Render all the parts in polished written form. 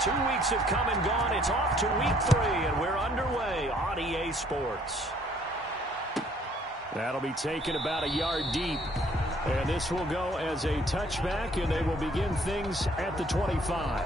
2 weeks have come and gone. It's off to week 3, and we're underway on EA Sports. That'll be taken about a yard deep. And this will go as a touchback, and they will begin things at the 25.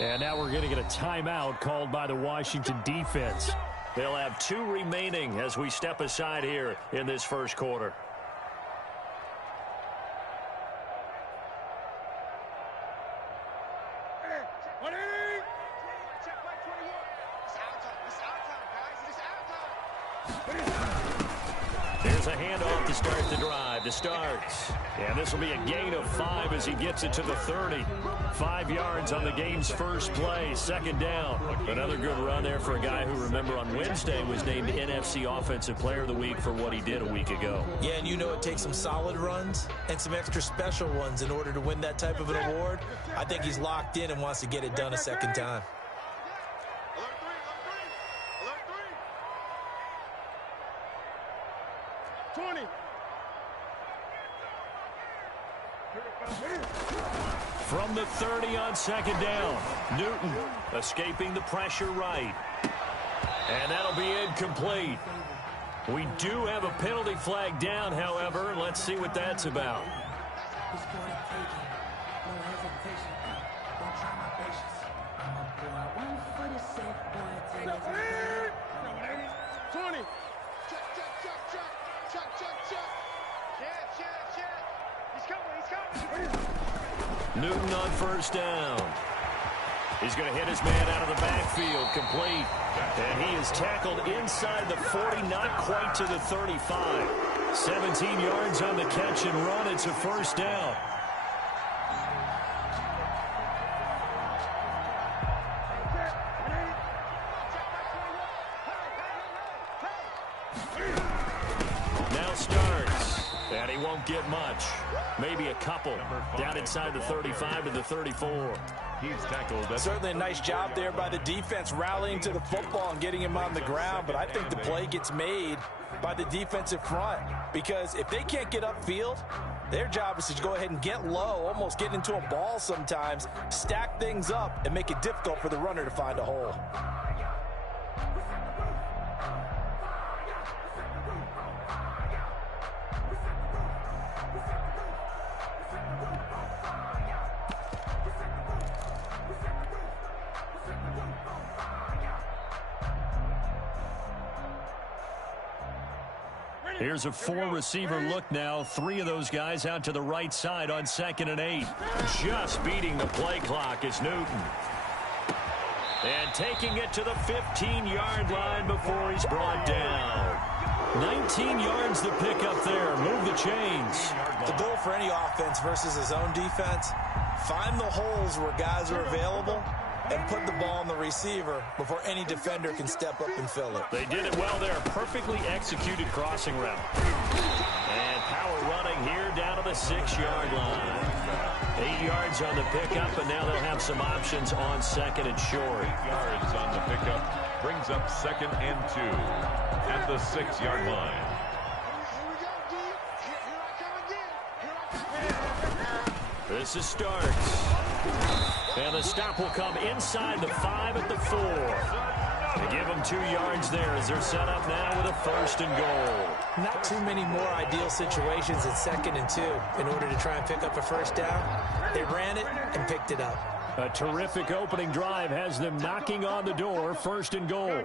And now we're going to get a timeout called by the Washington defense. They'll have 2 remaining as we step aside here in this first quarter. Here's a handoff to start the drive. To start. And this will be a gain of 5 as he gets it to the 30. 5 yards on the game's first play. Second down. Another good run there for a guy who, remember, on Wednesday was named NFC Offensive Player of the Week for what he did a week ago. Yeah, and you know it takes some solid runs and some extra special ones in order to win that type of an award. I think he's locked in and wants to get it done a second time. From the 30 on second down, Newton escaping the pressure right. And that'll be incomplete. We do have a penalty flag down, however. Let's see what that's about. Newton on first down. He's going to hit his man out of the backfield, complete. And he is tackled inside the 40, not quite to the 35. 17 yards on the catch and run. It's a first down. Now starts. And he won't get much. Maybe a couple. Down inside the 35 to the 34. He's tackled. Certainly a nice job there by the defense rallying to the football and getting him on the ground. But I think the play gets made by the defensive front. Because if they can't get upfield, their job is to go ahead and get low, almost get into a ball sometimes, stack things up, and make it difficult for the runner to find a hole. Here's a 4-receiver look now. 3 of those guys out to the right side on 2nd and 8. Just beating the play clock is Newton. And taking it to the 15-yard line before he's brought down. 19 yards the pick up there. Move the chains. The goal for any offense versus his own defense, find the holes where guys are available and put the ball on the receiver before any defender can step up and fill it. They did it well there. Perfectly executed crossing route. And power running here down to the 6-yard line. 8 yards on the pickup, and now they'll have some options on 2nd and short. 8 yards on the pickup. Brings up 2nd and 2 at the 6-yard line. This is starts. And the stop will come inside the 5 at the 4. They give them 2 yards there as they're set up now with a 1st and goal. Not too many more ideal situations at 2nd and 2 in order to try and pick up a first down. They ran it and picked it up. A terrific opening drive has them knocking on the door. 1st and goal.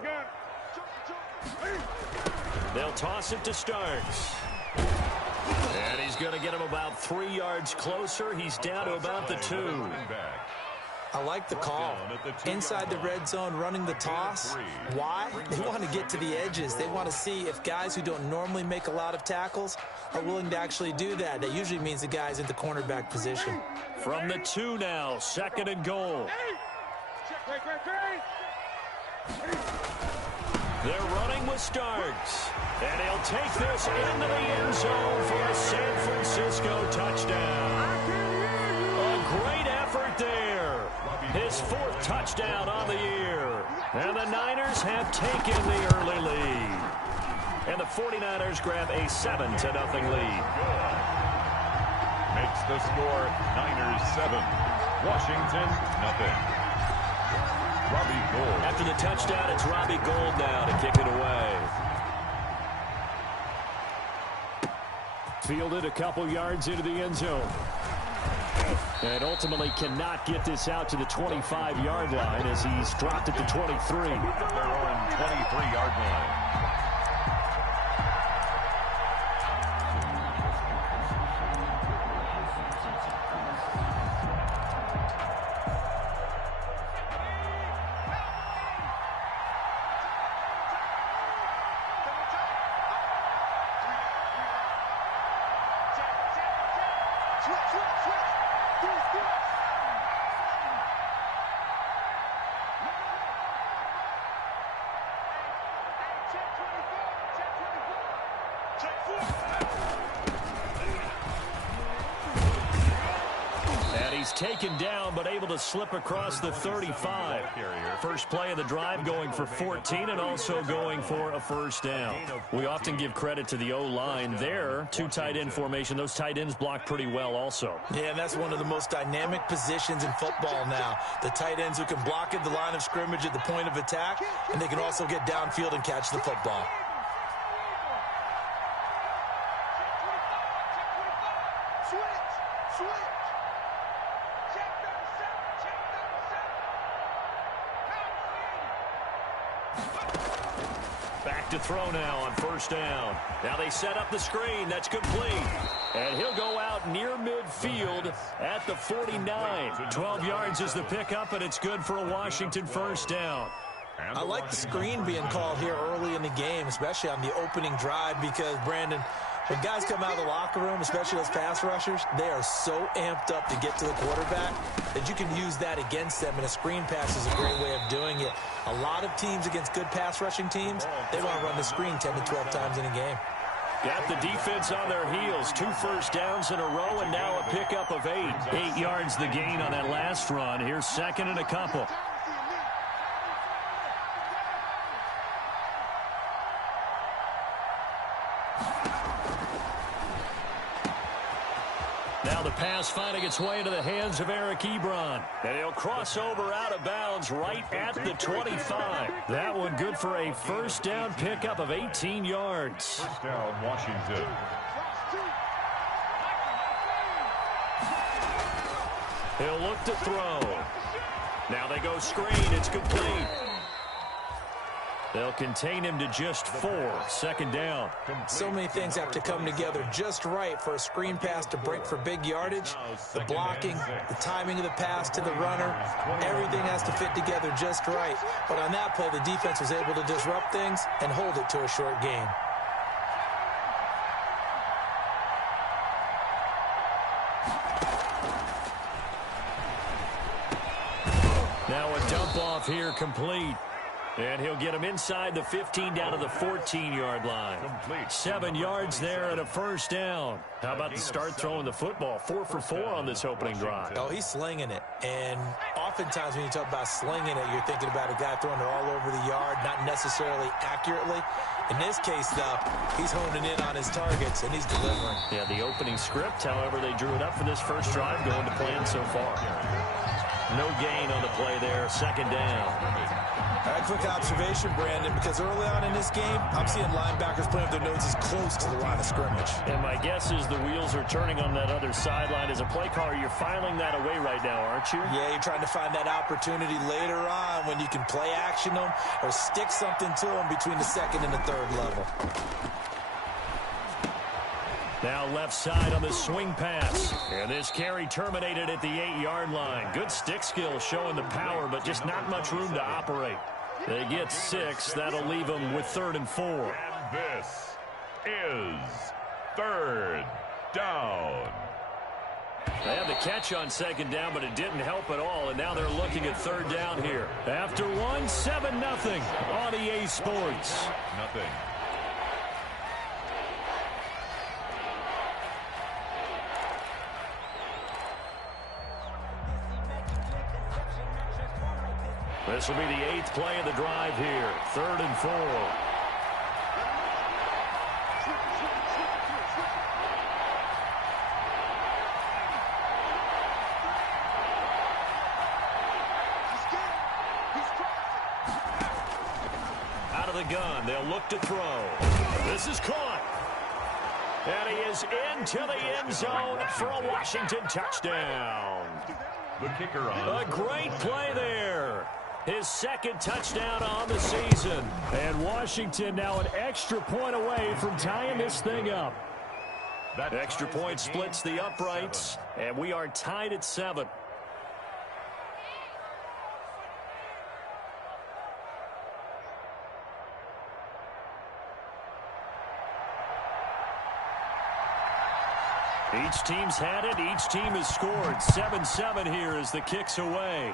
They'll toss it to Starks. And he's going to get him about 3 yards closer. He's down to about the 2. I like the call. Inside the red zone, running the toss. Why? They want to get to the edges. They want to see if guys who don't normally make a lot of tackles are willing to actually do that. That usually means the guy's in the cornerback position. From the 2 now, 2nd and goal. They're running with Starks. And he'll take this into the end zone for a San Francisco touchdown. A great effort there. His 4th touchdown on the year. And the Niners have taken the early lead. And the 49ers grab a 7-0 lead. Makes the score Niners 7, Washington 0. Robbie Gould. After the touchdown, it's Robbie Gould now to kick it away. Fielded a couple yards into the end zone. And ultimately cannot get this out to the 25-yard line as he's dropped at the 23. At their own 23-yard line. Taken down, but able to slip across the 35. First play of the drive going for 14 and also going for a first down. We often give credit to the O-line there. 2 tight end formation. Those tight ends block pretty well also. Yeah, and that's one of the most dynamic positions in football now. The tight ends who can block at the line of scrimmage at the point of attack, and they can also get downfield and catch the football. Back to throw now on first down. Now they set up the screen. That's complete. And he'll go out near midfield at the 49. 12 yards is the pickup, and it's good for a Washington first down. I like the screen being called here early in the game, especially on the opening drive, because, Brandon, when guys come out of the locker room, especially those pass rushers, they are so amped up to get to the quarterback that you can use that against them, and a screen pass is a great way of doing it. A lot of teams against good pass rushing teams, they want to run the screen 10 to 12 times in a game. Got the defense on their heels. 2 first downs in a row, and now a pickup of 8. 8 yards the gain on that last run. Here's second and a couple. Now the pass finding its way into the hands of Eric Ebron. And he'll cross over out of bounds right at the 25. That one good for a first down pickup of 18 yards. First down, Washington. He'll look to throw. Now they go screen. It's complete. They'll contain him to just 4. Second down. So many things have to come together just right for a screen pass to break for big yardage. The blocking, the timing of the pass to the runner, everything has to fit together just right. But on that play, the defense was able to disrupt things and hold it to a short gain. Now a dump off here complete. And he'll get him inside the 15 down to the 14-yard line. 7 yards there and a first down. How about the start throwing the football? 4 for 4 on this opening drive. Oh, he's slinging it. And oftentimes when you talk about slinging it, you're thinking about a guy throwing it all over the yard, not necessarily accurately. In this case, though, he's honing in on his targets, and he's delivering. Yeah, the opening script, however, they drew it up for this first drive going to plan so far. No gain on the play there. Second down. A quick observation, Brandon, because early on in this game, I'm seeing linebackers playing with their noses close to the line of scrimmage. And my guess is the wheels are turning on that other sideline. As a play caller, you're filing that away right now, aren't you? Yeah, you're trying to find that opportunity later on when you can play action them or stick something to them between the second and the third level. Now left side on the swing pass. And this carry terminated at the 8-yard line. Good stick skill showing the power, but just not much room to operate. They get 6. That'll leave them with 3rd and 4. And this is 3rd down. They had the catch on second down, but it didn't help at all, and now they're looking at third down here. After 7-0 on EA Sports. Nothing. This will be the 8th play of the drive here. 3rd and 4. Out of the gun, they'll look to throw. This is caught. And he is into the end zone for a Washington touchdown. The kicker on. A great play there. His 2nd touchdown on the season. And Washington now an extra point away from tying this thing up. That extra point splits the uprights, and we are tied at 7. Each team's had it. Each team has scored. 7-7 here as the kick's away.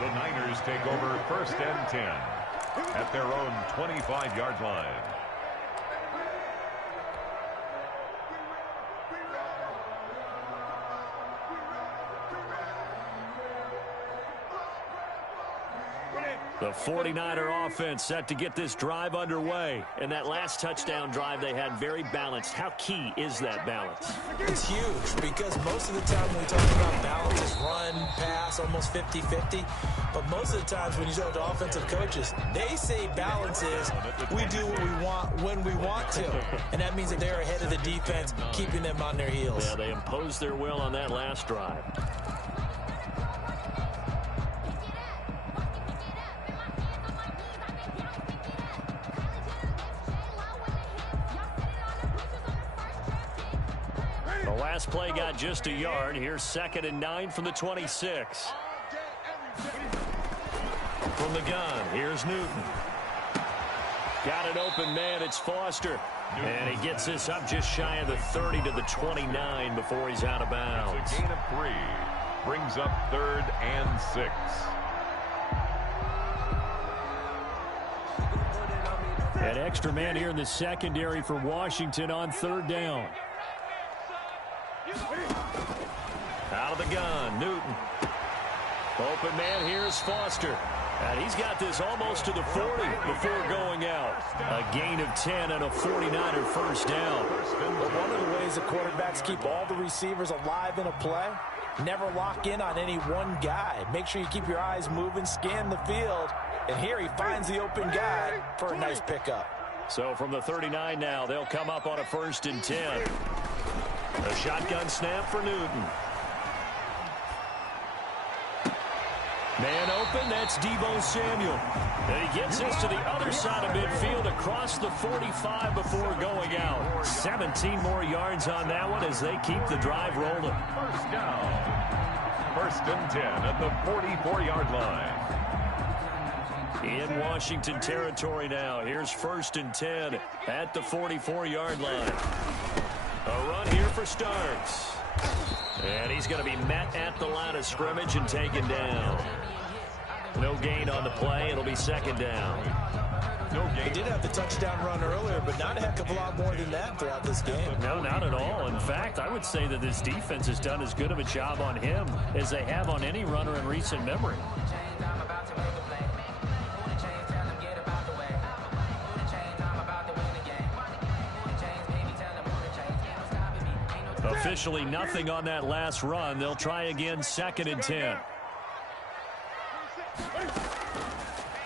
The Niners take over 1st and 10 at their own 25-yard line. The 49er offense set to get this drive underway. And that last touchdown drive they had very balanced. How key is that balance? It's huge because most of the time when we talk about balance is run, pass, almost 50-50. But most of the times when you talk to offensive coaches, they say balance is we do what we want when we want to. And that means that they're ahead of the defense, keeping them on their heels. Yeah, they imposed their will on that last drive. Last play got just a yard. Here's 2nd and 9 from the 26. From the gun, here's Newton. Got an open man, it's Foster. And he gets this up just shy of the 30 to the 29 before he's out of bounds. It's a gain of 3. Brings up 3rd and 6. An extra man here in the secondary for Washington on 3rd down. Out of the gun, Newton. Open man, here's Foster. And he's got this almost to the 40 before going out. A gain of 10 and a 49er first down. But one of the ways the quarterbacks keep all the receivers alive in a play, never lock in on any one guy. Make sure you keep your eyes moving, scan the field. And here he finds the open guy for a nice pickup. So from the 39 now, they'll come up on a 1st and 10. A shotgun snap for Newton. Man open, that's Deebo Samuel. And he gets this to the other side of midfield across the 45 before going out. 17 more yards on that one as they keep the drive rolling. First down. 1st and 10 at the 44-yard line. In Washington territory now. Here's 1st and 10 at the 44-yard line. A run here for Starks. And he's going to be met at the line of scrimmage and taken down. No gain on the play. It'll be 2nd down. No gain. He did have the touchdown run earlier, but not a heck of a lot more than that throughout this game. No, not at all. In fact, I would say that this defense has done as good of a job on him as they have on any runner in recent memory. Officially nothing on that last run. They'll try again, 2nd and 10.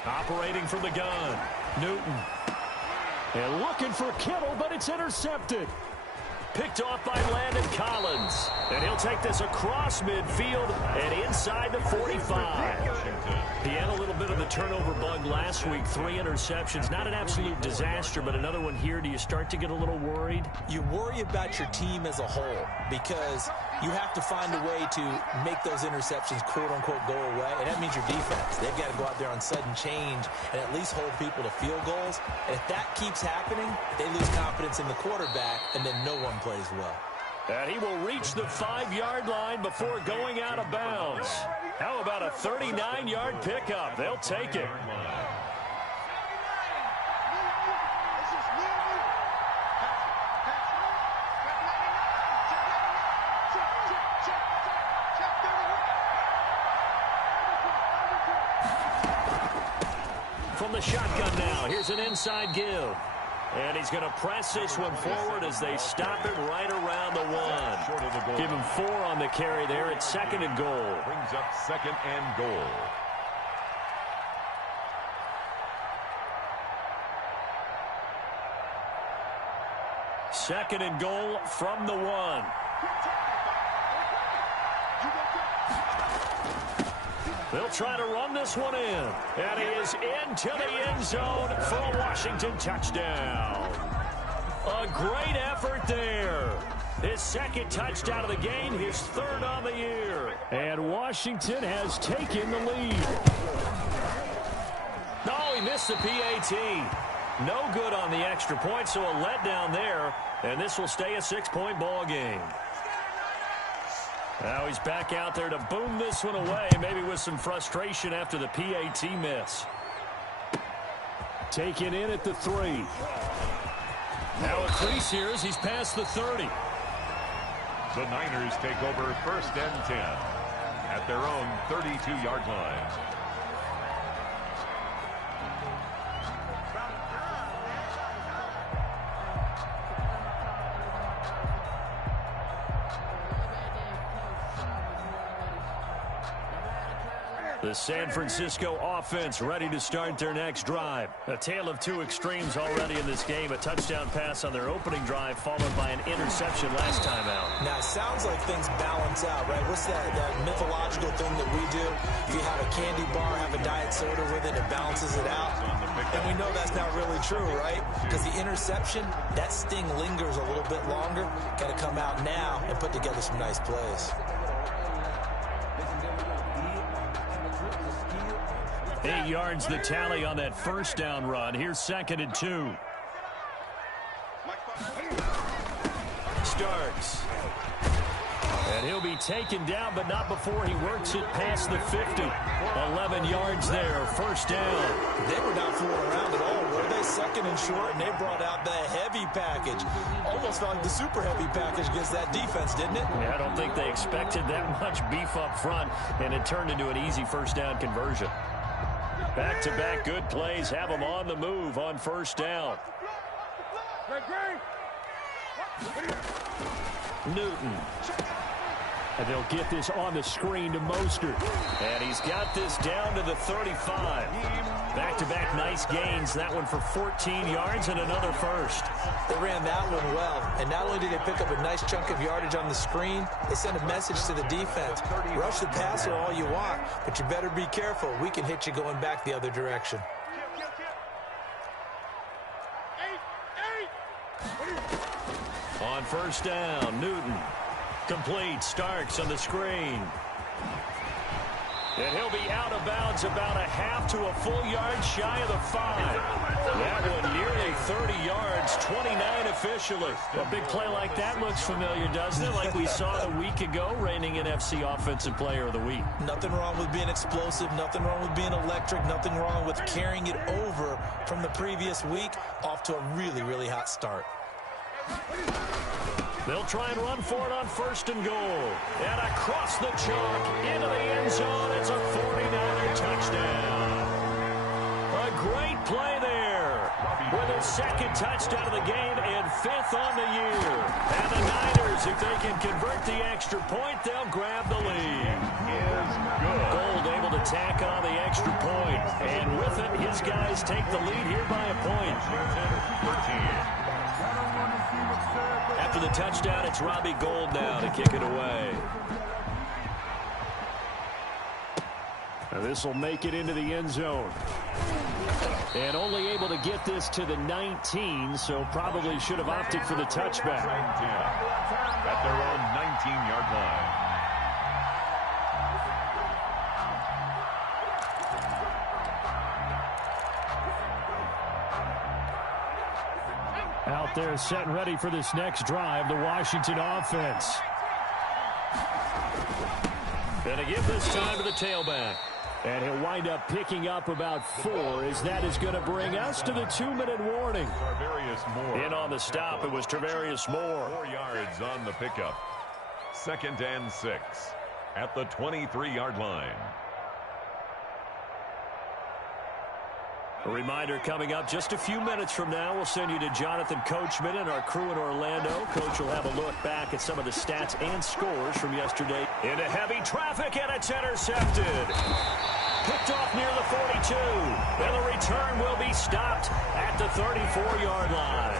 Operating from the gun, Newton. And looking for Kittle, but it's intercepted. Picked off by Landon Collins. And he'll take this across midfield and inside the 45. He had a little bit of the turnover bug last week. 3 interceptions. Not an absolute disaster, but another one here. Do you start to get a little worried? You worry about your team as a whole because you have to find a way to make those interceptions, quote-unquote, go away. And that means your defense. They've got to go out there on sudden change and at least hold people to field goals. And if that keeps happening, they lose confidence in the quarterback, and then no one plays well. And he will reach the 5-yard line before going out of bounds. How about a 39-yard pickup? They'll take it. From the shotgun now, here's an inside give. And he's going to press this one forward as they stop it right around the 1. Give him 4 on the carry there. It's 2nd and goal. Brings up 2nd and goal. Second and goal from the 1. They'll try to run this one in. And he is into the end zone for a Washington touchdown. A great effort there. His 2nd touchdown of the game, his 3rd on the year. And Washington has taken the lead. Oh, he missed the PAT. No good on the extra point, so a letdown there. And this will stay a 6-point ball game. Now he's back out there to boom this one away, maybe with some frustration after the PAT miss. Taken in at the 3. Now a crease here as he's past the 30. The Niners take over 1st and 10 at their own 32-yard line. The San Francisco offense ready to start their next drive. A tale of 2 extremes already in this game. A touchdown pass on their opening drive followed by an interception last time out. Now, it sounds like things balance out, right? What's that mythological thing that we do? If you have a candy bar, have a diet soda with it, it balances it out. And we know that's not really true, right? Because the interception, that sting lingers a little bit longer. Got to come out now and put together some nice plays. 8 yards the tally on that 1st down run. Here's 2nd and 2. Starks. And he'll be taken down, but not before he works it past the 50. 11 yards there, 1st down. They were not fooling around at all, were they? 2nd and short, and they brought out the heavy package. Almost felt like the super heavy package against that defense, didn't it? Yeah, I don't think they expected that much beef up front, and it turned into an easy 1st down conversion. Back-to-back good plays have them on the move on 1st down. Newton. And they'll get this on the screen to Mostert. And he's got this down to the 35. Back-to-back nice gains. That one for 14 yards and another 1st. They ran that one well. And not only did they pick up a nice chunk of yardage on the screen, they sent a message to the defense. Rush the passer all you want, but you better be careful. We can hit you going back the other direction. On 1st down, Newton. Complete. Starks on the screen. And he'll be out of bounds about a half to a full yard shy of the 5. That one nearly 30 yards, 29 officially. A big play like that looks familiar, doesn't it? Like we saw a week ago, reigning NFC Offensive Player of the Week. Nothing wrong with being explosive, nothing wrong with being electric, nothing wrong with carrying it over from the previous week off to a really, really hot start. They'll try and run for it on 1st and goal. And across the chalk into the end zone. It's a 49er touchdown. A great play there with his 2nd touchdown of the game and 5th on the year. And the Niners, if they can convert the extra point, they'll grab the lead. Gold able to tack on the extra point. And with it, his guys take the lead here by a point. After the touchdown, it's Robbie Gould now to kick it away. And this will make it into the end zone. And only able to get this to the 19, so probably should have opted for the touchback. At their own 19-yard line. Out there set and ready for this next drive, the Washington offense. Going to give this time to the tailback. And he'll wind up picking up about 4 as that is going to bring us to the 2-minute warning. In on the stop, it was Tarvarius Moore. 4 yards on the pickup. 2nd and 6 at the 23-yard line. A reminder coming up just a few minutes from now. We'll send you to Jonathan Coachman and our crew in Orlando. Coach will have a look back at some of the stats and scores from yesterday. Into heavy traffic, and it's intercepted. Picked off near the 42. And the return will be stopped at the 34-yard line.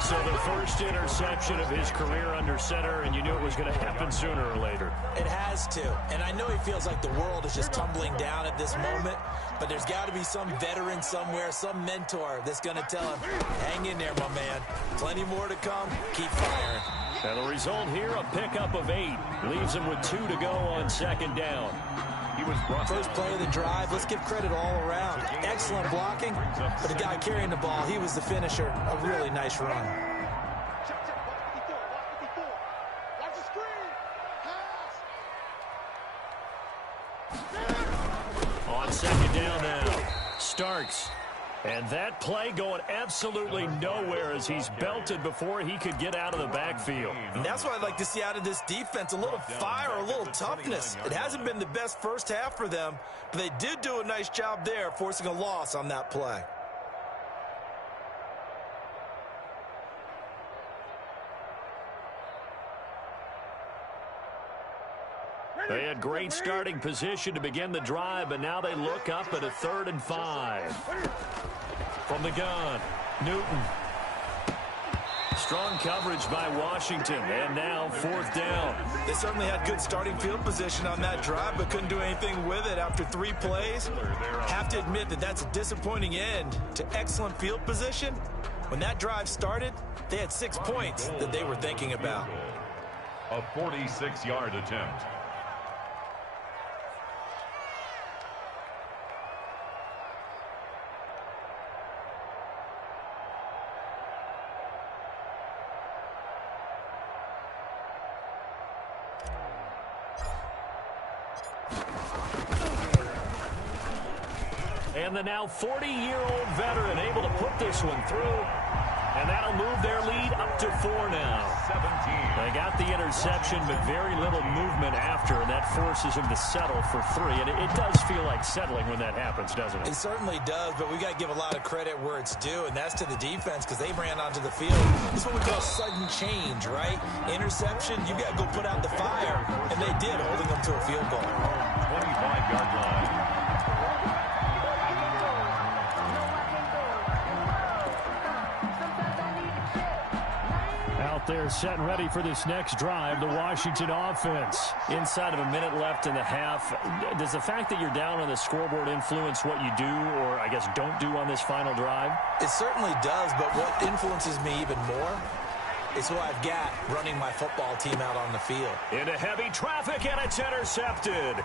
So the first interception of his career under center, and you knew it was going to happen sooner or later. It has to. And I know he feels like the world is just tumbling down at this moment, but there's got to be some veteran somewhere, some mentor that's going to tell him, hang in there, my man. Plenty more to come. Keep firing. And the result here, a pickup of 8. Leaves him with 2 to go on 2nd down. He was first play of the drive. Let's give credit all around. Excellent blocking, but the guy carrying the ball, he was the finisher. A really nice run. On 2nd down now, Starks. And that play going absolutely nowhere as he's belted before he could get out of the backfield. And that's what I'd like to see out of this defense, a little fire, a little toughness. It hasn't been the best first half for them, but they did do a nice job there, forcing a loss on that play. They had great starting position to begin the drive, but now they look up at a 3rd and 5. From the gun, Newton. Strong coverage by Washington, and now 4th down. They certainly had good starting field position on that drive, but couldn't do anything with it after 3 plays. Have to admit that that's a disappointing end to excellent field position. When that drive started, they had 6 points that they were thinking about. A 46-yard attempt. And the now 40-year-old veteran able to put this one through. And that'll move their lead up to 4 now. 17. They got the interception, but very little movement after, and that forces them to settle for 3. And it does feel like settling when that happens, doesn't it? It certainly does, but we got to give a lot of credit where it's due, and that's to the defense because they ran onto the field. This is what we call sudden change, right? Interception, you got to go put out the fire, and they did, holding them to a field goal. 25-yard line. They're set and ready for this next drive, the Washington offense. Inside of a minute left in the half, does the fact that you're down on the scoreboard influence what you do, or I guess don't do on this final drive? It certainly does, but what influences me even more is who I've got running my football team out on the field. Into heavy traffic, and it's intercepted.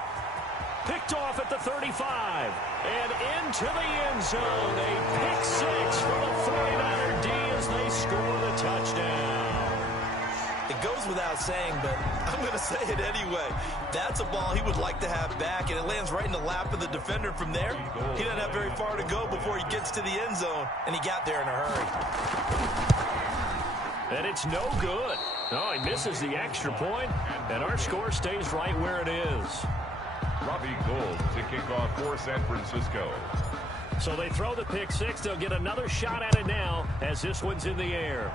Picked off at the 35, and into the end zone. A pick 6 for the 49er D as they score the touchdown. It goes without saying, but I'm going to say it anyway. That's a ball he would like to have back, and it lands right in the lap of the defender from there. He doesn't have very far to go before he gets to the end zone, and he got there in a hurry. And it's no good. Oh, he misses the extra point, and our score stays right where it is. Robbie Gould to kick off for San Francisco. So they throw the pick 6. They'll get another shot at it now as this one's in the air.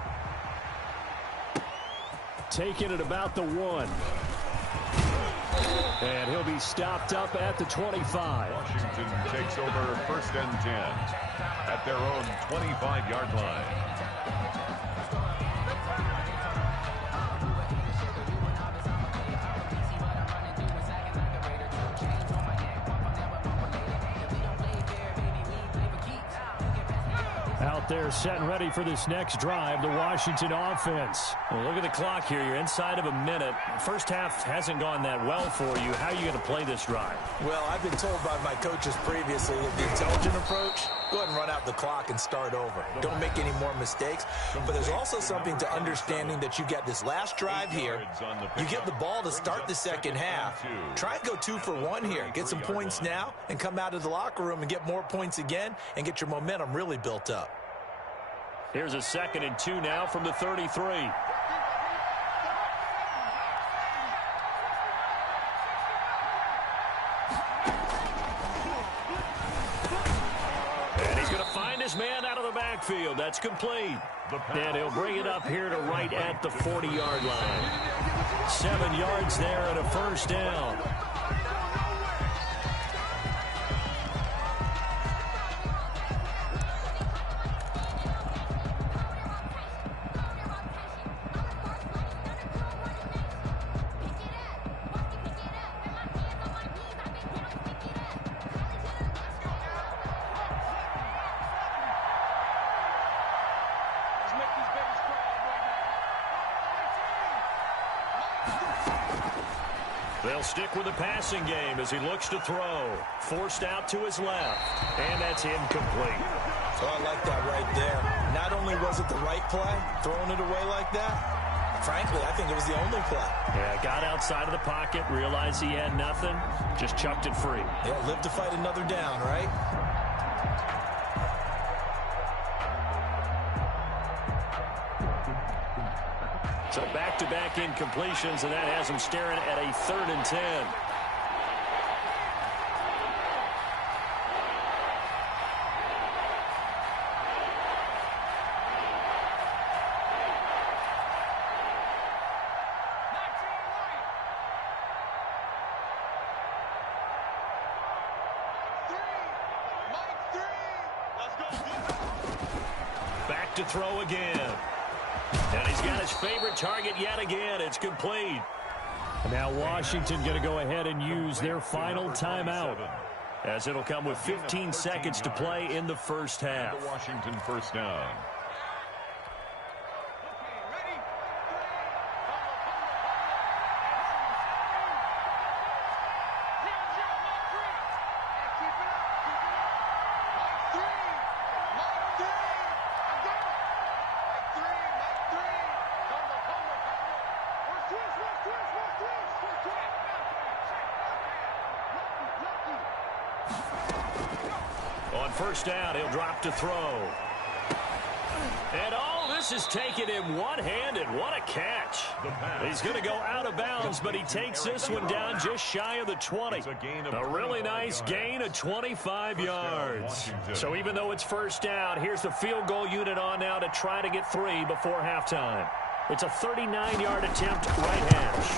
Taking it about the 1. And he'll be stopped up at the 25. Washington takes over 1st and 10 at their own 25-yard line. Out there set and ready for this next drive, the Washington offense. Well, look at the clock here. You're inside of a minute. First half hasn't gone that well for you. How are you going to play this drive? Well, I've been told by my coaches previously that the intelligent approach, go ahead and run out the clock and start over. Don't make any more mistakes. But there's also something to understanding that you got this last drive here. You get the ball to start the second half. Try and go 2 for 1 here. Get some points now and come out of the locker room and get more points again and get your momentum really built up. Here's a 2nd and 2 now from the 33. And he's going to find his man out of the backfield. That's complete. And he'll bring it up here to right at the 40-yard line. 7 yards there and a first down. They'll stick with the passing game as he looks to throw. Forced out to his left. And that's incomplete. Oh, I like that right there. Not only was it the right play, throwing it away like that, frankly, I think it was the only play. Yeah, got outside of the pocket, realized he had nothing, just chucked it free. Yeah, live to fight another down, right? So back-to-back incompletions, and that has him staring at a 3rd and 10. Back to throw again. And he's got his favorite target yet again. It's complete. Now Washington going to go ahead and use their final timeout, as it'll come with 15 seconds to play in the first half. The Washington first down. On first down, he'll drop to throw. And oh, this is taken in one-handed. What a catch. He's going to go out of bounds, but he takes this one down just shy of the 20. A really nice gain of 25 yards. So even though it's first down, here's the field goal unit on now to try to get 3 before halftime. It's a 39-yard attempt right hash.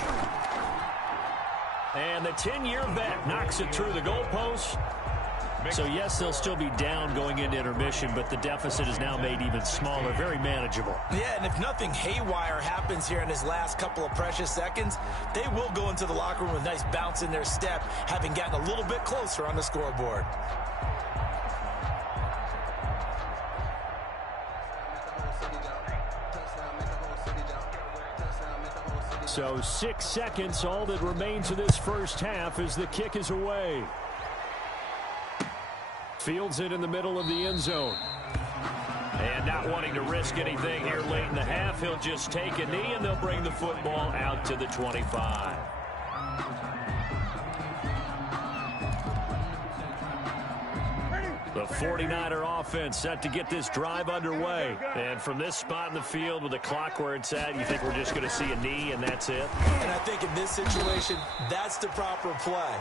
And the 10-year vet knocks it through the goalpost. So, yes, they'll still be down going into intermission, but the deficit is now made even smaller, very manageable. Yeah, and if nothing haywire happens here in his last couple of precious seconds, they will go into the locker room with a nice bounce in their step, having gotten a little bit closer on the scoreboard. So 6 seconds, all that remains of this first half as the kick is away. Fields it in the middle of the end zone. And not wanting to risk anything here late in the half, he'll just take a knee and they'll bring the football out to the 25. The 49er offense set to get this drive underway. And from this spot in the field with the clock where it's at, you think we're just going to see a knee and that's it? And I think in this situation, that's the proper play.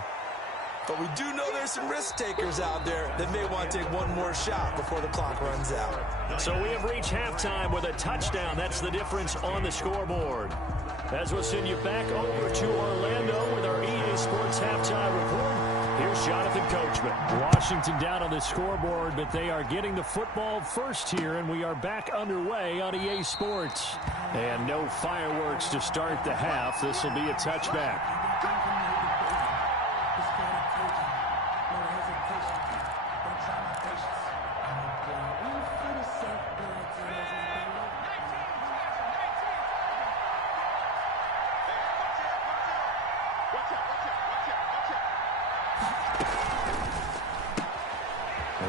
But we do know there's some risk takers out there that may want to take one more shot before the clock runs out. So we have reached halftime with a touchdown. That's the difference on the scoreboard. As we'll send you back over to Orlando with our EA Sports halftime report, here's Jonathan Coachman. Washington down on the scoreboard, but they are getting the football first here, and we are back underway on EA Sports. And no fireworks to start the half. This will be a touchback.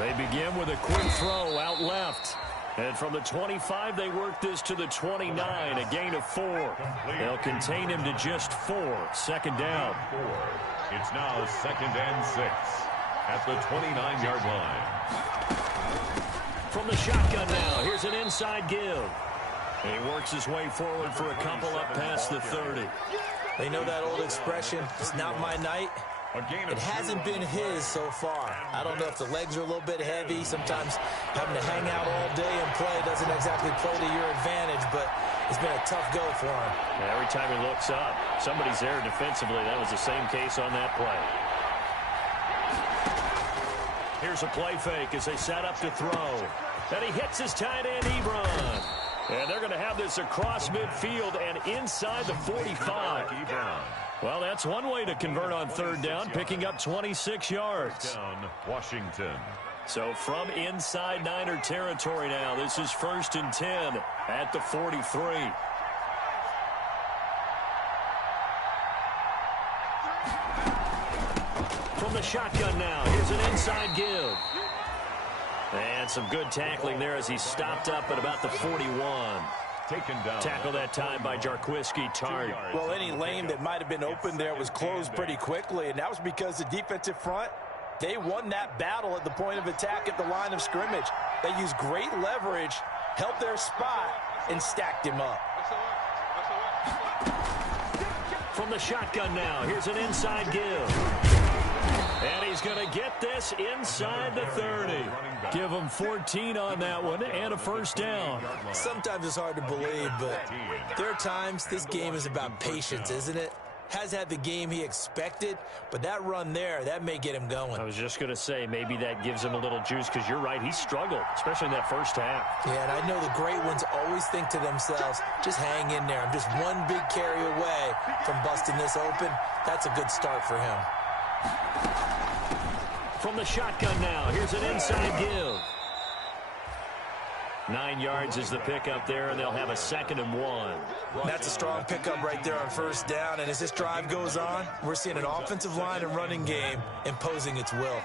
They begin with a quick throw out left. And from the 25, they work this to the 29, a gain of 4. They'll contain him to just 4. Second down. It's now 2nd and 6 at the 29-yard line. From the shotgun now, here's an inside give. He works his way forward for a couple up past the 30. They know that old expression, it's not my night. It hasn't been his so far. I don't know if the legs are a little bit heavy. Sometimes having to hang out all day and play doesn't exactly play to your advantage, but it's been a tough go for him. Every time he looks up, somebody's there defensively. That was the same case on that play. Here's a play fake as they set up to throw. And he hits his tight end, Ebron. And they're going to have this across midfield and inside the 45. Well, that's one way to convert on third down, picking up 26 yards. Washington. So from inside Niner territory now, this is 1st and 10 at the 43. From the shotgun now, here's an inside give. And some good tackling there as he stopped up at about the 41. Taken down. Tackle that time by Jarquiski Tart. Well, any lane that might have been open there was closed pretty quickly, and that was because the defensive front, they won that battle at the point of attack at the line of scrimmage. They used great leverage, held their spot, and stacked him up. From the shotgun now, here's an inside give. And he's going to get this inside the 30. Give him 14 on that one and a first down. Sometimes it's hard to believe, but there are times this game is about patience, isn't it? Has had the game he expected, but that run there, that may get him going. I was just going to say, maybe that gives him a little juice because you're right, he struggled, especially in that first half. Yeah, and I know the great ones always think to themselves, just hang in there. I'm just one big carry away from busting this open. That's a good start for him. From the shotgun now, here's an inside give. 9 yards is the pickup there, and they'll have a 2nd and 1. That's a strong pickup right there on first down, and as this drive goes on, we're seeing an offensive line and running game imposing its will.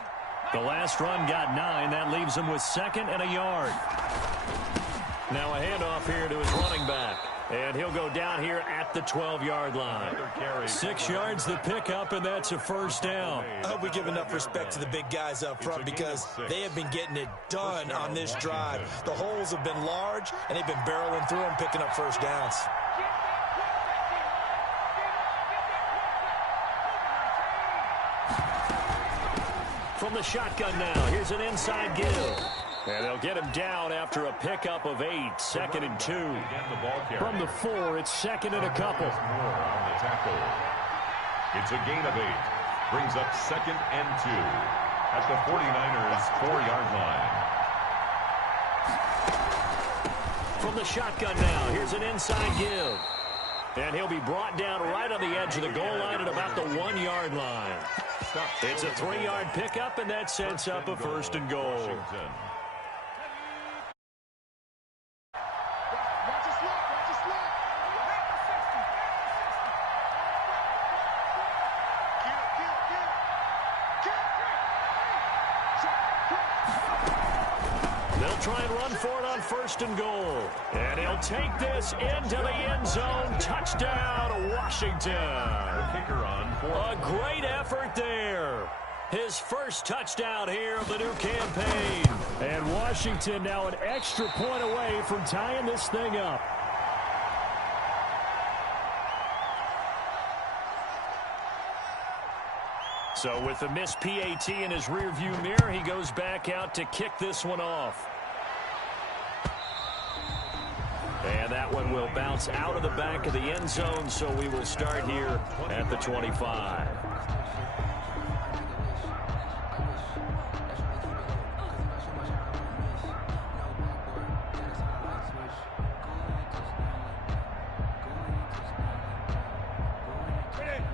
The last run got 9. That leaves him with 2nd and a yard. Now a handoff here to his running back. And he'll go down here at the 12-yard line. 6 yards the pickup, and that's a first down. I hope we give enough respect to the big guys up front because they have been getting it done on this drive. The holes have been large, and they've been barreling through them, picking up first downs. From the shotgun now, here's an inside give. And they'll get him down after a pickup of 8, 2nd and 2. From the 4, it's 2nd and a couple. It's a gain of 8. Brings up 2nd and 2 at the 49ers 4-yard line. From the shotgun now, here's an inside give. And he'll be brought down right on the edge of the goal line at about the 1-yard line. It's a 3-yard pickup, and that sets up a 1st and goal. Try and run for it on 1st and goal. And he'll take this into the end zone. Touchdown, Washington. Kicker on. A great effort there. His first touchdown here of the new campaign. And Washington now an extra point away from tying this thing up. So with the missed PAT in his rearview mirror, he goes back out to kick this one off. And that one will bounce out of the back of the end zone, so we will start here at the 25.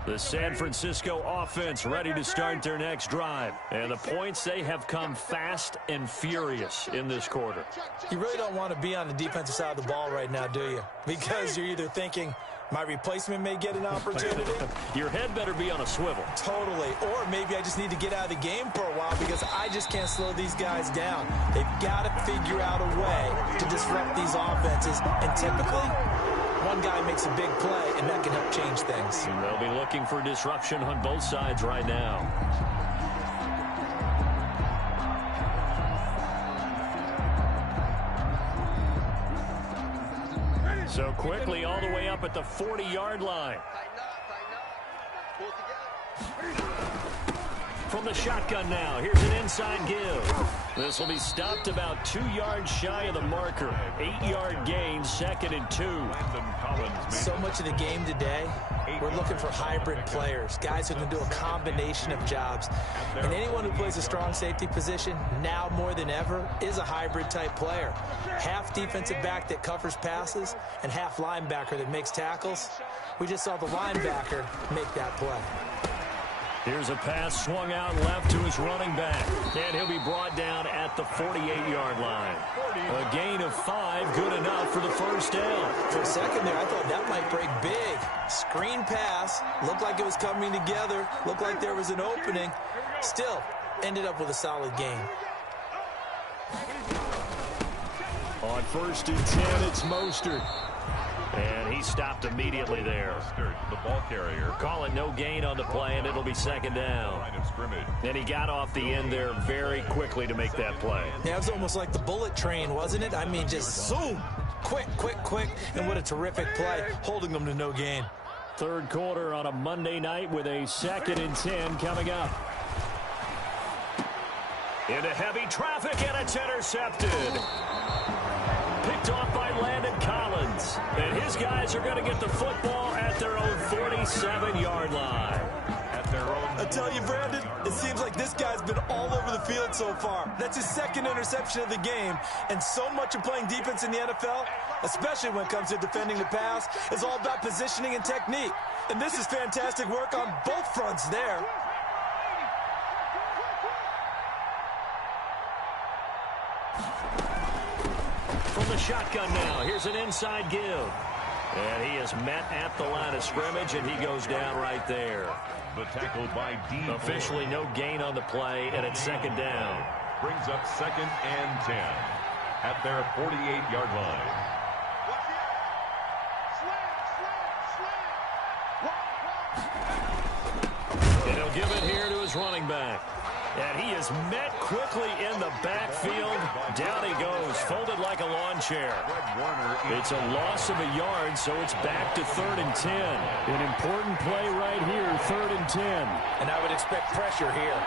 The San Francisco offense ready to start their next drive. And the points, they have come fast and furious in this quarter. You really don't want to be on the defensive side of the ball right now, do you? Because you're either thinking, My replacement may get an opportunity. Your head better be on a swivel. Totally. Or maybe I just need to get out of the game for a while because I just can't slow these guys down. They've got to figure out a way to disrupt these offenses. And typically, one guy makes a big play, and that can help change things. And they'll be looking for disruption on both sides right now. So quickly all the way up at the 40-yard line. From the shotgun now, here's an inside give. This will be stopped about 2 yards shy of the marker. 8-yard gain, 2nd and 2. So much of the game today, we're looking for hybrid players, guys who can do a combination of jobs. And anyone who plays a strong safety position, now more than ever, is a hybrid type player. Half defensive back that covers passes and half linebacker that makes tackles. We just saw the linebacker make that play. Here's a pass swung out left to his running back. And he'll be brought down at the 48-yard line. A gain of 5, good enough for the first down. For a second there, I thought that might break big. Screen pass, looked like it was coming together, looked like there was an opening. Still, ended up with a solid gain. On 1st and 10, it's Mostert. And he stopped immediately there. The ball carrier. Call it no gain on the play, and it'll be 2nd down. And he got off the end there very quickly to make that play. Yeah, it was almost like the bullet train, wasn't it? I mean, just zoom. Quick, quick, quick. And what a terrific play, holding them to no gain. Third quarter on a Monday night with a 2nd and 10 coming up. Into heavy traffic, and it's intercepted. Picked off by Landon Collins. And his guys are going to get the football at their own 47-yard line. I tell you, Brandon, it seems like this guy's been all over the field so far. That's his 2nd interception of the game. And so much of playing defense in the NFL, especially when it comes to defending the pass, is all about positioning and technique. And this is fantastic work on both fronts there. From the shotgun now, here's an inside give. And he is met at the line of scrimmage, and he goes down right there. The tackle by D. Officially no gain on the play, and it's 2nd down. Brings up 2nd and 10 at their 48-yard line. And he'll give it here to his running back. And he is met quickly in the backfield. Down he goes, folded like a lawn chair. It's a loss of a yard, so it's back to 3rd and 10. An important play right here, 3rd and 10. And I would expect pressure here.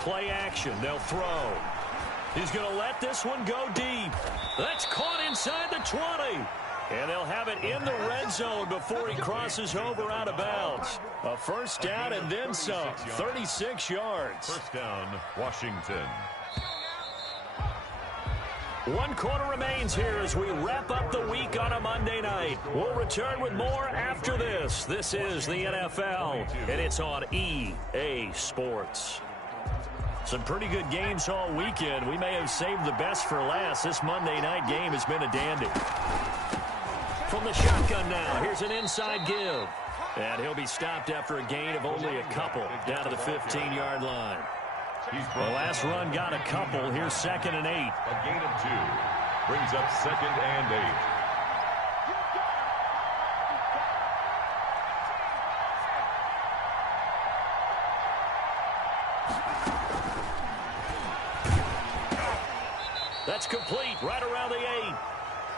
Play action, they'll throw. He's going to let this one go deep. That's caught inside the 20. And they'll have it in the red zone before he crosses over out of bounds. A first down and then some, 36 yards. First down, Washington. 1 quarter remains here as we wrap up the week on a Monday night. We'll return with more after this. This is the NFL, and it's on EA Sports. Some pretty good games all weekend. We may have saved the best for last. This Monday night game has been a dandy. From the shotgun now, here's an inside give. And he'll be stopped after a gain of only a couple down to the 15-yard line. The last run got a couple. Here's 2nd and 8. A gain of 2. Brings up 2nd and 8. That's complete right around the 8.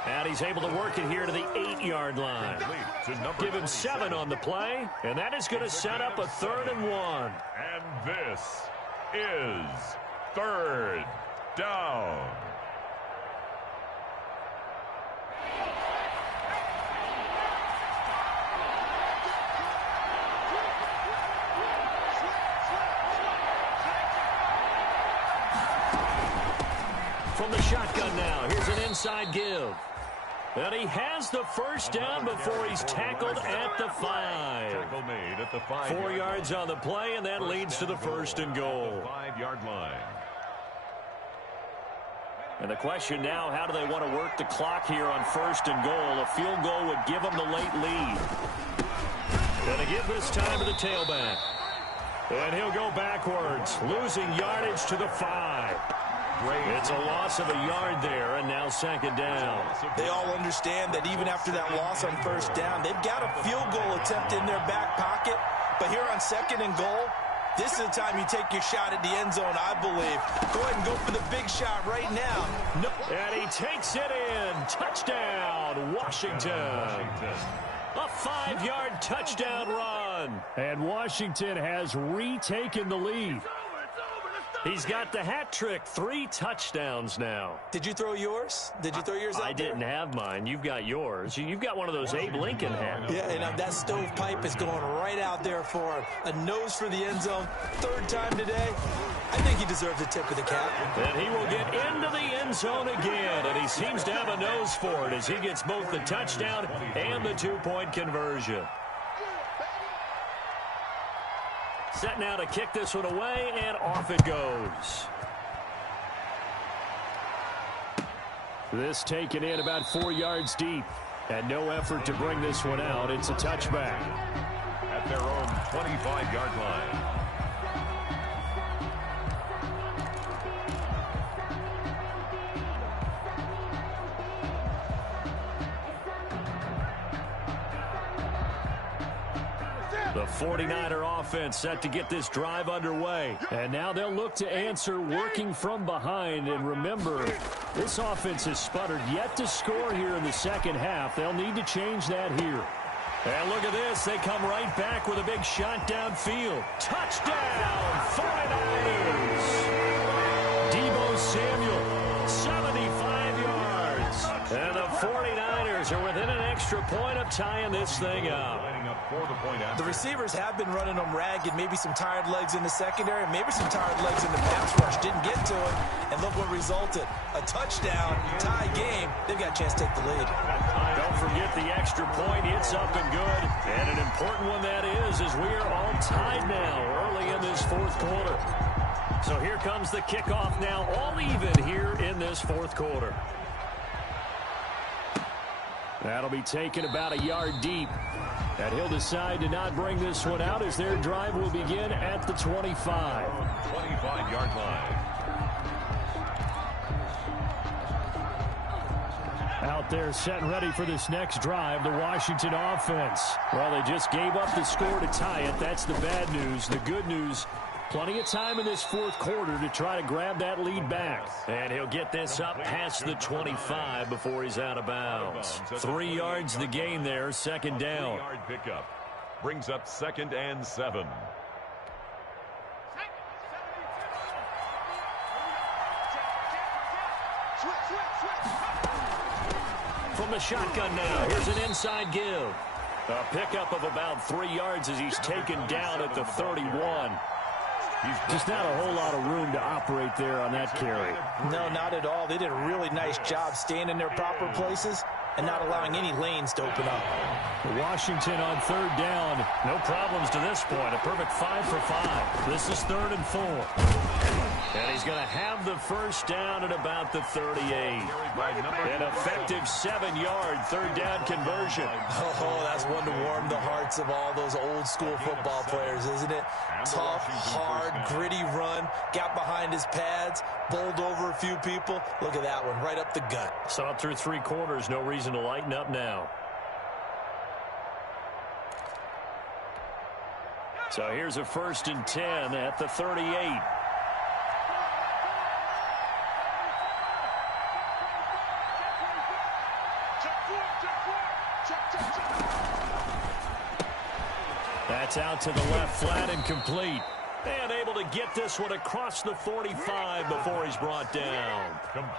And he's able to work it here to the 8-yard line. Give him 7 on the play, and that is going to set up a 3rd and 1. And this is 3rd down. From the shotgun now, here's an inside give. And he has the first down before he's tackled at the 5. Tackle made at the 5. 4 yards on the play, and that leads to the first and goal. 5-yard line. And the question now, how do they want to work the clock here on first and goal? A field goal would give them the late lead. Going to give this time to the tailback. And he'll go backwards, losing yardage to the 5. It's a loss of a yard there, and now second down. They all understand that even after that loss on first down, they've got a field goal attempt in their back pocket. But here on second and goal, this is the time you take your shot at the end zone, I believe. Go ahead and go for the big shot right now. No. And he takes it in. Touchdown, Washington. A 5-yard touchdown run. And Washington has retaken the lead. He's got the hat trick, 3 touchdowns now. Did you throw yours? Did you throw yours out I didn't have mine. You've got yours. You've got one of those Abe Lincoln hats. Yeah, and that stovepipe is going right out there for him. A nose for the end zone. 3rd time today. I think he deserves a tip of the cap. And he will get into the end zone again, and he seems to have a nose for it as he gets both the touchdown and the 2-point conversion. Set now to kick this one away, and off it goes. This taken in about 4 yards deep, and no effort to bring this one out. It's a touchback. At their own 25-yard line. The 49er offense set to get this drive underway. And now they'll look to answer working from behind. And remember, this offense has sputtered yet to score here in the second half. They'll need to change that here. And look at this. They come right back with a big shot downfield. Touchdown, 49ers. Deebo Samuel, 75 yards. And the 49ers are within an extra point of tying this thing up. The receivers have been running them ragged. Maybe some tired legs in the secondary, maybe some tired legs in the pass rush. Didn't get to it, and look what resulted. A touchdown, tie game. They've got a chance to take the lead. Don't forget the extra point. It's up and good. And an important one that is, as we are all tied now early in this 4th quarter. So here comes the kickoff now, all even here in this 4th quarter. That'll be taken about a yard deep. And he'll decide to not bring this one out as their drive will begin at the 25. 25-yard line. Out there set and ready for this next drive, the Washington offense. Well, they just gave up the score to tie it. That's the bad news. The good news, plenty of time in this 4th quarter to try to grab that lead back. And he'll get this up past the 25 before he's out of bounds. 3 yards the gain there, second down. 3-yard pickup brings up 2nd and 7. From the shotgun now, here's an inside give. A pickup of about 3 yards as he's taken down at the 31. Just not a whole lot of room to operate there on that carry. No, not at all. They did a really nice job staying in their proper places and not allowing any lanes to open up. Washington on 3rd down. No problems to this point. A perfect 5 for 5. This is 3rd and 4. And he's going to have the first down at about the 38. An effective 7-yard 3rd down conversion. Oh, that's one to warm the hearts of all those old school football players, isn't it? Tough, hard, gritty run. Got behind his pads, bowled over a few people. Look at that one, right up the gut. Saw it through 3 quarters. No reason to lighten up now. So here's a 1st and 10 at the 38. That's out to the left flat and complete. And able to get this one across the 45 before he's brought down.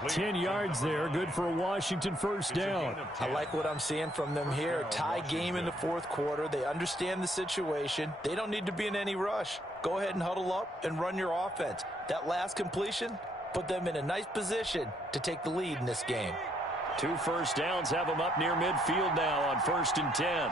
10 yards there, good for a Washington first down. I like what I'm seeing from them here. Tie game in the 4th quarter. They understand the situation. They don't need to be in any rush. Go ahead and huddle up and run your offense. That last completion put them in a nice position to take the lead in this game. 2 first downs have them up near midfield now on 1st and 10.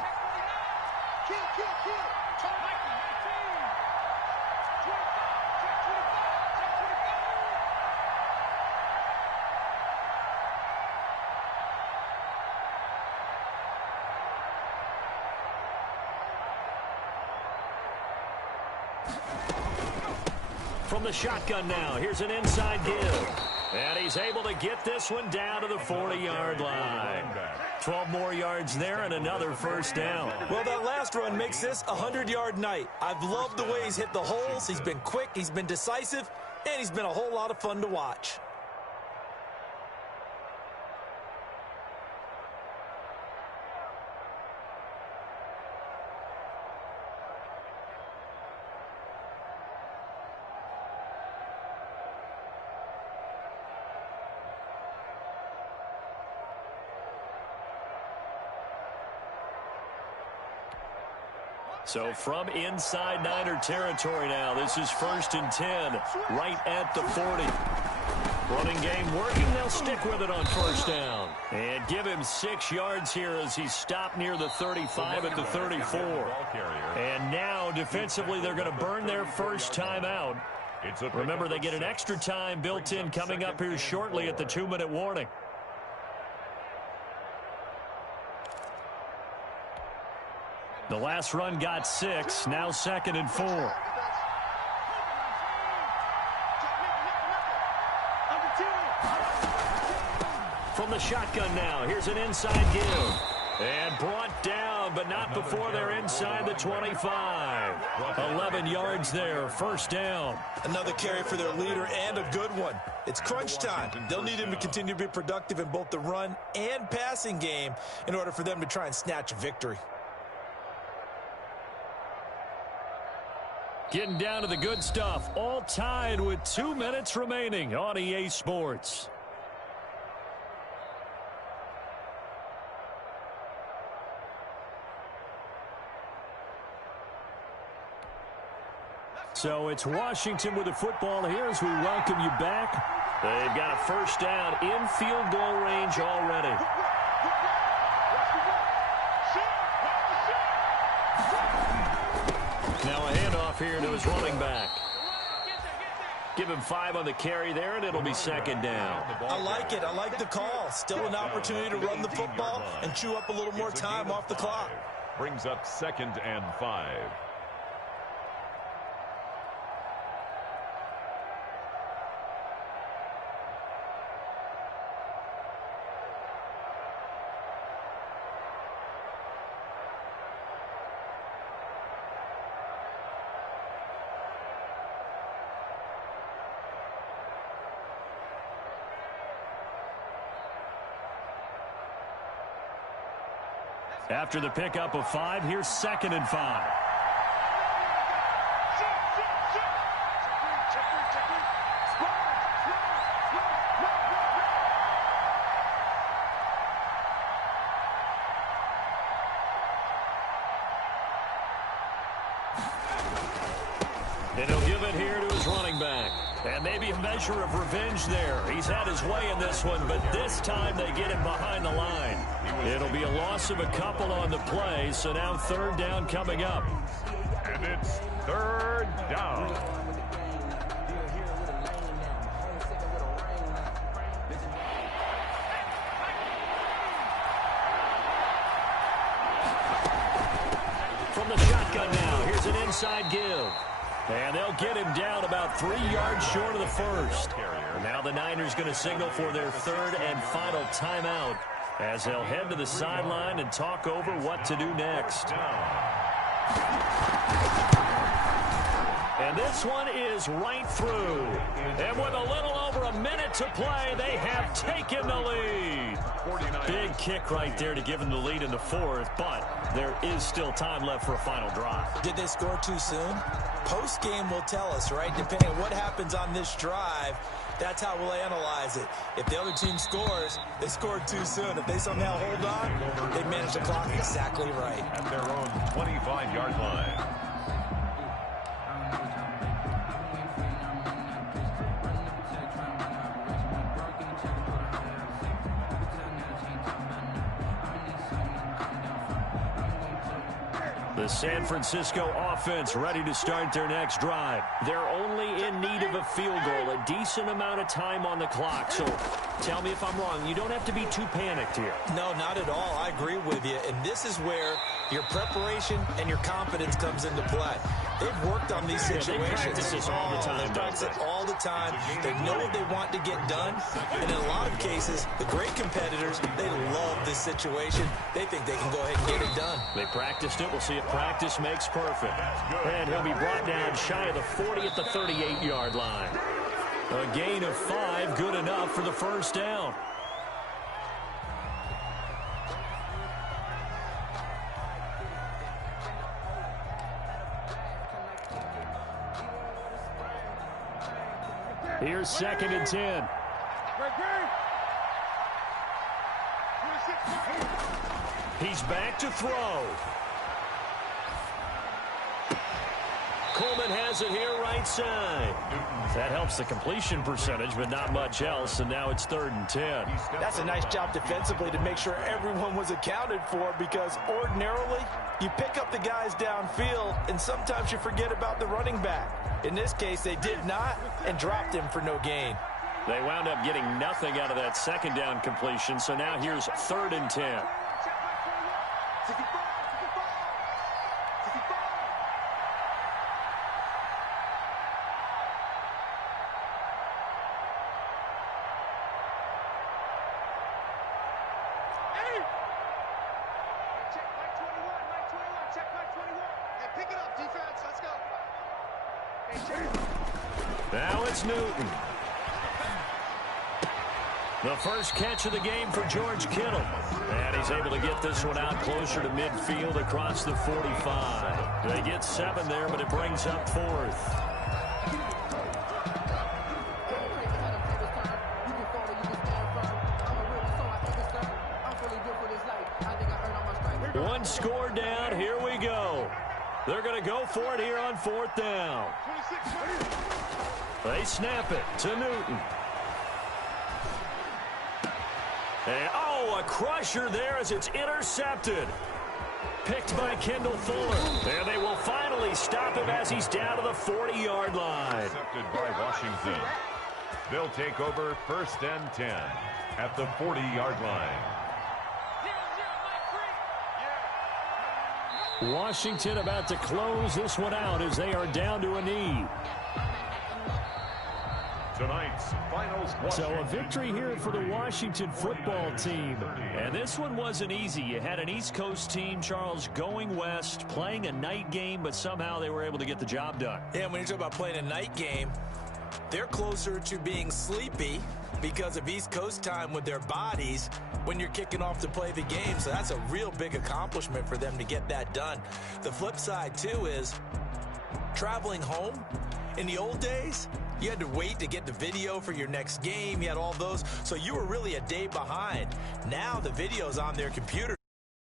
From the shotgun now, here's an inside give. And he's able to get this one down to the 40-yard line. 12 more yards there and another first down. Well, that last run makes this a 100-yard night. I've loved the way he's hit the holes. He's been quick, he's been decisive, and he's been a whole lot of fun to watch. So from inside Niner territory now, this is 1st and 10, right at the 40. Running game working, they'll stick with it on 1st down. And give him 6 yards here as he stopped near the 35 at the 34. And now defensively they're going to burn their first time out. Remember, they get an extra time built in coming up here shortly at the 2-minute warning. The last run got 6, now 2nd and 4. From the shotgun now, here's an inside give. And brought down, but not before they're inside the 25. 11 yards there, 1st down. Another carry for their leader and a good one. It's crunch time. They'll need him to continue to be productive in both the run and passing game in order for them to try and snatch a victory. Getting down to the good stuff, all tied with 2 minutes remaining on EA Sports. So it's Washington with the football here as we welcome you back. They've got a first down in field goal range already. Now a handoff here to his running back. Give him 5 on the carry there, and it'll be 2nd down. I like it. I like the call. Still an opportunity to run the football and chew up a little more time off the clock. Brings up 2nd and 5. After the pickup of 5, here's 2nd and 5. And he'll give it here to his running back. And maybe a measure of revenge there. He's had his way in this one, but this time they get him behind the line. It'll be a loss of a couple on the play, so now 3rd down coming up. And it's 3rd down. From the shotgun now, here's an inside give. And they'll get him down about 3 yards short of the first. Now the Niners going to signal for their 3rd and final timeout as they'll head to the sideline and talk over what to do next. And this one is right through. And with a little over a minute to play, they have taken the lead. Big kick right there to give them the lead in the 4th, but there is still time left for a final drive. Did they score too soon? Post-game will tell us, right? Depending on what happens on this drive, that's how we'll analyze it. If the other team scores, they scored too soon. If they somehow hold on, they manage the clock exactly right. At their own 25-yard line. The San Francisco offense ready to start their next drive. They're only in need of a field goal, a decent amount of time on the clock. So tell me if I'm wrong. You don't have to be too panicked here. No, not at all. I agree with you. And this is where your preparation and your confidence comes into play. They've worked on these situations. They practice this all the time. They practice it all the time. They know what they want to get done. And in a lot of cases, the great competitors, they love this situation. They think they can go ahead and get it done. They practiced it. We'll see if practice makes perfect. And he'll be brought down shy of the 40 at the 38-yard line. A gain of 5, good enough for the first down. Here's 2nd and 10. He's back to throw. Coleman has it here right side. That helps the completion percentage, but not much else, and now it's 3rd and 10. That's a nice job defensively to make sure everyone was accounted for, because ordinarily you pick up the guys downfield, and sometimes you forget about the running back. In this case, they did not and dropped him for no gain. They wound up getting nothing out of that 2nd down completion, so now here's 3rd and 10. Now it's Newton. The first catch of the game for George Kittle. And he's able to get this one out closer to midfield across the 45. They get 7 there, but it brings up 4th. One score down. Here we go. They're going to go for it here on 4th down. They snap it to Newton. And, a crusher there as it's intercepted. Picked by Kendall Fuller. And they will finally stop him as he's down to the 40-yard line. Intercepted by Washington. They'll take over 1st and 10 at the 40-yard line. Washington about to close this one out as they are down to a knee. Tonight's finals. So a victory here for the Washington football team. And this one wasn't easy. You had an East Coast team, Charles, going west, playing a night game, but somehow they were able to get the job done. Yeah, when you talk about playing a night game, they're closer to being sleepy because of East Coast time with their bodies when you're kicking off to play the game. So that's a real big accomplishment for them to get that done. The flip side, too, is traveling home. In the old days, you had to wait to get the video for your next game. You had all those. So you were really a day behind. Now the video's on their computer.